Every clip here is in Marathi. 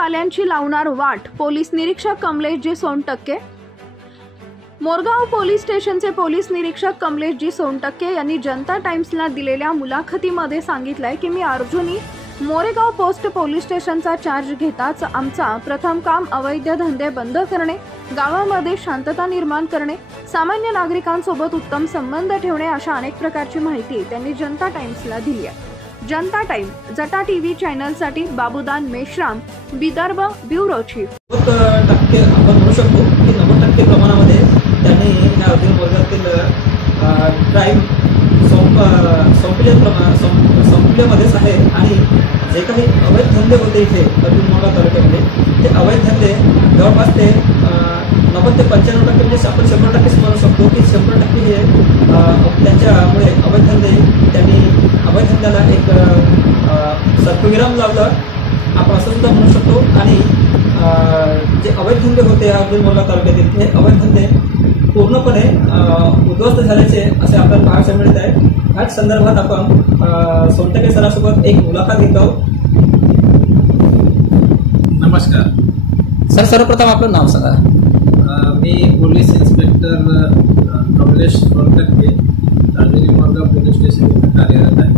वाल्यांची लावणार वाट, पोलीस निरीक्षक कमलेशजी सोनटक्के। मोरगाव पोलीस स्टेशनचे पोलीस निरीक्षक कमलेशजी सोनटक्के यांनी जनता टाइम्सला दिलेल्या मुलाखतीमध्ये सांगितलंय की मी अर्जुनी मोरेगाव पोस्ट पोलीस स्टेशनचा चार्ज घेताच आमचा प्रथम काम अवैध धंदे बंद करणे, गावामध्ये शांतता निर्माण करणे, सामान्य नागरिकांसोबत उत्तम संबंध ठेवणे अशा अनेक प्रकारची माहिती त्यांनी जनता टाइम्सला दिली आहे। जनता टाइम जटा टीव्ही चॅनलसाठी बाबूदान मेश्राम, विदर्भ ब्युरो चीफ। 90% आपण म्हणू शकतो की 90% प्रमाणामध्ये त्यांनी या अर्जुन वर्गातील क्राईम संपल्यामध्येच आहे आणि जे काही अवैध धंदे होते इथे अर्जुन मोरगाव तालुक्यामध्ये ते अवैध धंदे जवळपास ते 90 ते 95% म्हणजे आपण 100% म्हणू शकतो की 100% हे त्यांच्यामुळे अवैध धंद्याला एक सर्पविराम लावलं आपण असं सुद्धा म्हणू शकतो। आणि जे अवैध धंदे होते अर्जुन मोरगाव तालुक्यातील ते अवैध धंदे पूर्णपणे उद्ध्वस्त झाल्याचे असे आपल्याला पाहायला मिळत आहे। ह्याच संदर्भात आपण सोनटक्के सरासोबत एक मुलाखत घेत आहोत। नमस्कार सर, सर्वप्रथम आपलं नाव सांगा। मी police inspector Kamlesh Sontakke, Arjuni Morgaon police station कार्यरत आहे।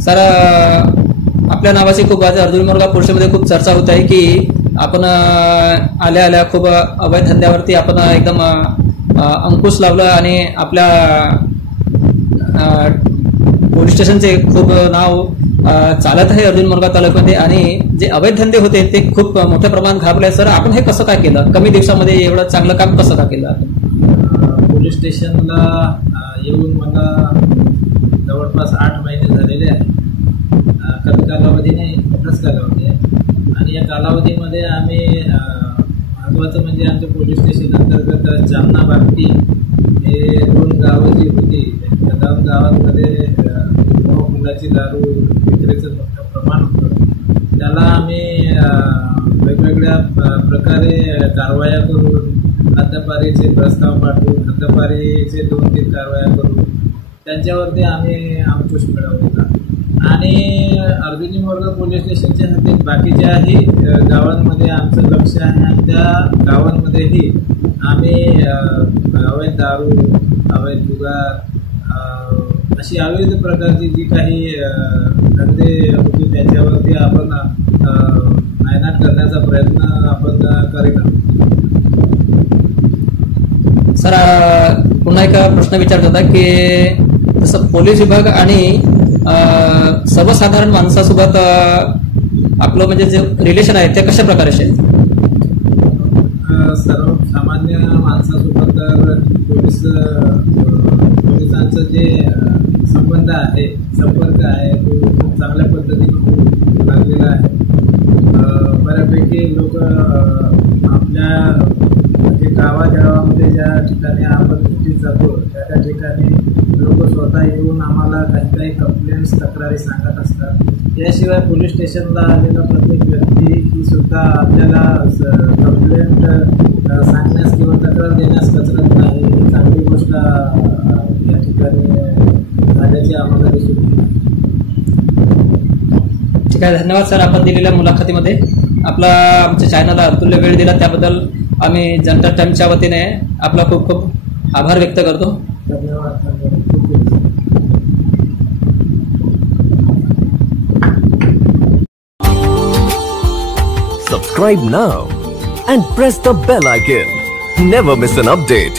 सर, आपल्या नावाची खूप आज अर्जुनी मोरगाव पोलिसमध्ये खूप चर्चा होत आहे की आपण आल्या खूप अवैध धंद्यावरती आपण एकदम अंकुश लावलं आणि आपल्या पोलीस स्टेशनचे खूप नाव चालत आहे अर्जुन मोरगाव तालुक्यामध्ये आणि जे अवैध धंदे होते ते खूप मोठ्या प्रमाणात घाबरले। सर, आपण हे कसं काय केलं? कमी दिवसामध्ये एवढं चांगलं काम कसं काय केलं? पोलीस स्टेशनला येऊन मला जवळपास 8 महिने झालेले आहेत। कमी कालावधी नाही, मोठाच कालावधी आहे आणि या कालावधीमध्ये आम्ही महत्त्वाचं म्हणजे आमच्या पोलीस स्टेशन अंतर्गत जामना बार्टी हे 2 गावं जी होती त्या 2 गावांमध्ये मुलाची दारू विक्रीचं मोठं प्रमाण होतं। त्याला आम्ही वेगवेगळ्या प्रकारे कारवाया करून हद्दपारीचे प्रस्ताव पाठवून हद्दपारीचे 2-3 कारवाया करून त्यांच्यावरती आम्ही अंकुश मिळवला आणि अर्जुनी मोरगाव पोलीस स्टेशनच्या हद्दीत बाकीच्याही गावांमध्ये आमचं लक्ष आहे आणि त्या गावांमध्येही आम्ही अवैध दारू, अवैध जुगार अशी अवैध प्रकारची जी काही धंदे होते त्याच्यावरती आपण नायनाट करण्याचा प्रयत्न आपण करीत आहोत। सर, पुन्हा एक प्रश्न विचारत होता की जसं पोलीस विभाग आणि सर्वसाधारण माणसासोबत आपलं म्हणजे जे रिलेशन आहे ते कशा प्रकारे असेल? सर्वसामान्य माणसासोबत तर पोलिसांचं जे संबंध आहे, संपर्क आहे तो खूप चांगल्या पद्धतीने होऊ लागलेला आहे। बऱ्यापैकी लोक आपल्या म्हणजे गावामध्ये ज्या ठिकाणी आपण भेटीत जातो त्या ठिकाणी लोक स्वतः येऊन आम्हाला काही कंप्लेंट्स, तक्रारी सांगत असतात। याशिवाय पोलीस स्टेशनला आलेला प्रत्येक व्यक्ती ही सुद्धा आपल्याला कंप्लेंट सांगण्यास किंवा तक्रार देण्यास कचरत नाही। ही चांगली गोष्ट या ठिकाणी झाल्याची आम्हाला दिसून येते। ठीक आहे, धन्यवाद सर। आपण दिलेल्या मुलाखतीमध्ये आमच्या चॅनलला अतुल्य वेळ दिला त्याबद्दल आम्ही जनता टाइम्सच्या वतीने आपला खूप खूप आभार व्यक्त करतो। धन्यवाद। Subscribe now and press the bell icon. Never miss an update.